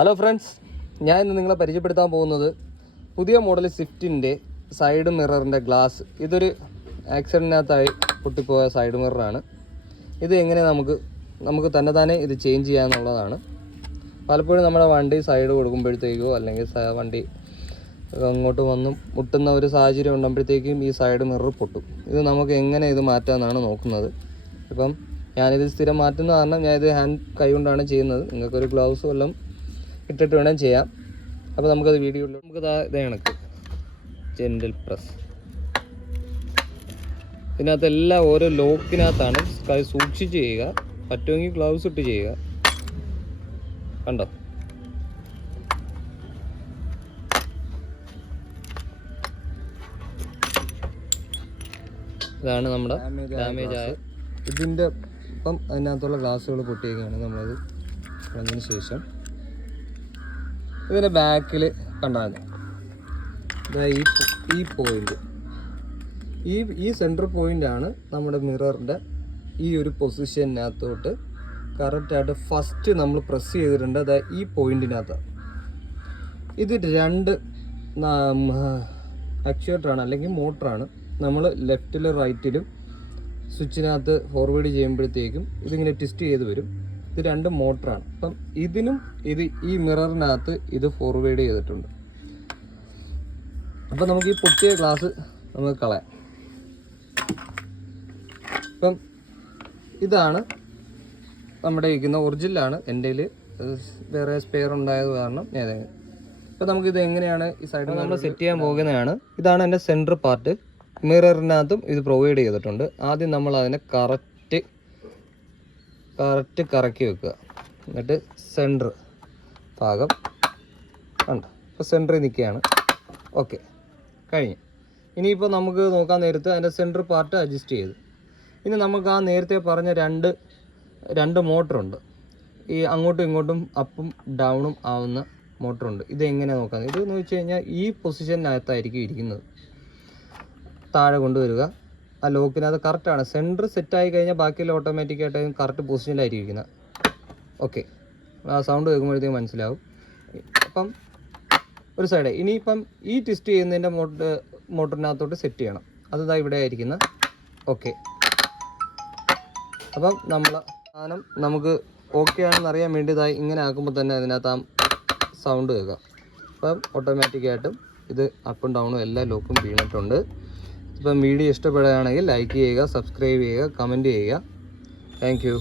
Hello friends, ഞാൻ ഇന്ന് നിങ്ങളെ പരിചയപ്പെടുത്താൻ പോകുന്നത് പുതിയ മോഡൽ സ്വിഫ്റ്റിൻ്റെ സൈഡ് മിററിൻ്റെ ഗ്ലാസ്. ഇതൊരു ആക്സിഡൻറ്റിനകത്തായി പൊട്ടിപ്പോയ സൈഡ് മിററാണ്. ഇത് എങ്ങനെ നമുക്ക് തന്നെ ഇത് ചേഞ്ച് ചെയ്യാമെന്നുള്ളതാണ്. പലപ്പോഴും നമ്മുടെ വണ്ടി സൈഡ് കൊടുക്കുമ്പോഴത്തേക്കോ അല്ലെങ്കിൽ വണ്ടി അങ്ങോട്ട് വന്നും മുട്ടുന്ന ഒരു സാഹചര്യം ഉണ്ടാകുമ്പോഴത്തേക്കും ഈ സൈഡ് മിറർ പൊട്ടും. ഇത് നമുക്ക് എങ്ങനെ ഇത് മാറ്റാമെന്നാണ് നോക്കുന്നത്. ഇപ്പം ഞാനിത് സ്ഥിരം മാറ്റുന്ന കാരണം ഞാനിത് കൈ കൊണ്ടാണ് ചെയ്യുന്നത്. നിങ്ങൾക്കൊരു ഗ്ലൗസ് വല്ലതും ഇട്ടിട്ട് വേണം ചെയ്യാം. അപ്പോൾ നമുക്കത് വീഡിയോയിൽ ഇത് കണക്ക് ജെൻറ്റൽ പ്രസ്. ഇതിനകത്തെല്ലാം ഓരോ ലോക്കിനകത്താണ്. സൂക്ഷിച്ച് ചെയ്യുക, പറ്റുമെങ്കിൽ ഗ്ലൗസ് ഇട്ട് ചെയ്യുക. കണ്ടോ, ഇതാണ് നമ്മുടെ ഡാമേജ് ആയ ഇതിൻ്റെ. ഇപ്പം അതിനകത്തുള്ള ഗ്ലാസ്സുകൾ പൊട്ടിയൊക്കെയാണ്. നമ്മളത് അതിന് ശേഷം ഇതിൻ്റെ ബാക്കിൽ കണ്ടാൽ ഈ പോയിൻ്റ്, ഈ സെൻറ്റർ പോയിൻ്റാണ് നമ്മുടെ മിററിൻ്റെ ഈ ഒരു പൊസിഷനകത്തോട്ട് കറക്റ്റായിട്ട് ഫസ്റ്റ് നമ്മൾ പ്രസ് ചെയ്തിട്ടുണ്ട്. അതായത് ഈ പോയിൻറ്റിനകത്താണ്. ഇത് രണ്ട് ആക്ച്വേറ്ററാണ് അല്ലെങ്കിൽ മോട്ടറാണ്. നമ്മൾ ലെഫ്റ്റിലും റൈറ്റിലും സ്വിച്ചിനകത്ത് ഫോർവേഡ് ചെയ്യുമ്പോഴത്തേക്കും ഇതിങ്ങനെ ട്വിസ്റ്റ് ചെയ്ത് വരും. ഇത് രണ്ട് മോട്ടറാണ്. അപ്പം ഈ മിററിനകത്ത് ഇത് ഫോർവേഡ് ചെയ്തിട്ടുണ്ട്. അപ്പം നമുക്ക് ഈ പൊട്ടിയ ഗ്ലാസ് നമുക്ക് കളയാം. ഇപ്പം ഇതാണ് നമ്മുടെ ഇരിക്കുന്ന ഒറിജിനലാണ്. എൻ്റെ വേറെ സ്പെയർ ഉണ്ടായത് കാരണം ഞാൻ ഇപ്പം നമുക്കിത് എങ്ങനെയാണ് ഈ സൈഡിൽ നമ്മൾ സെറ്റ് ചെയ്യാൻ പോകുന്നതാണ്. ഇതാണ് എൻ്റെ സെൻറ്റർ പാർട്ട്. മിററിനകത്തും ഇത് പ്രൊവൈഡ് ചെയ്തിട്ടുണ്ട്. ആദ്യം നമ്മൾ അതിനെ കറക്റ്റ് കറക്കി വെക്കുക. എന്നിട്ട് സെൻറ്റർ ഭാഗം കണ്ടോ, ഇപ്പോൾ സെൻറ്ററിൽ നിൽക്കുകയാണ്. ഓക്കെ, കഴിഞ്ഞു. ഇനിയിപ്പോൾ നമുക്ക് നോക്കാൻ നേരത്ത് അതിൻ്റെ സെൻറ്റർ പാർട്ട് അഡ്ജസ്റ്റ് ചെയ്തു. ഇനി നമുക്ക് ആ നേരത്തെ പറഞ്ഞ രണ്ട് മോട്ടറുണ്ട്. ഈ അങ്ങോട്ടും ഇങ്ങോട്ടും അപ്പും ഡൗണും ആവുന്ന മോട്ടറുണ്ട്. ഇതെങ്ങനെ നോക്കാം? ഇതെന്ന് വെച്ച് കഴിഞ്ഞാൽ ഈ പൊസിഷനകത്തായിരിക്കും ഇരിക്കുന്നത്. താഴെ കൊണ്ടുവരിക. ആ ലോക്കിനകത്ത് കറക്റ്റാണ്. സെൻറ്റർ സെറ്റായി കഴിഞ്ഞാൽ ബാക്കിയെല്ലാം ഓട്ടോമാറ്റിക്കായിട്ട് കറക്റ്റ് പൊസിഷനിലായിരിക്കും ഇരിക്കുന്നത്. ഓക്കെ, ആ സൗണ്ട് കേൾക്കുമ്പോഴത്തേക്കും മനസ്സിലാവും. അപ്പം ഒരു സൈഡ് ഇനിയിപ്പം ഈ ട്വിസ്റ്റ് ചെയ്യുന്നതിൻ്റെ മോട്ടറിനകത്തോട്ട് സെറ്റ് ചെയ്യണം. അത് ഇവിടെ ആയിരിക്കുന്നത്. ഓക്കെ, അപ്പം സാധനം നമുക്ക് ഓക്കെ ആണെന്ന് അറിയാൻ വേണ്ടിയതായി ഇങ്ങനെ ആക്കുമ്പോൾ തന്നെ അതിനകത്ത് ആ സൗണ്ട് കേൾക്കാം. അപ്പം ഓട്ടോമാറ്റിക്കായിട്ടും ഇത് അപ്പും ഡൗണും എല്ലാ ലോക്കും വീണിട്ടുണ്ട്. ഇപ്പം വീഡിയോ ഇഷ്ടപ്പെടുകയാണെങ്കിൽ ലൈക്ക് ചെയ്യുക, സബ്സ്ക്രൈബ് ചെയ്യുക, കമൻറ്റ് ചെയ്യുക. Thank you.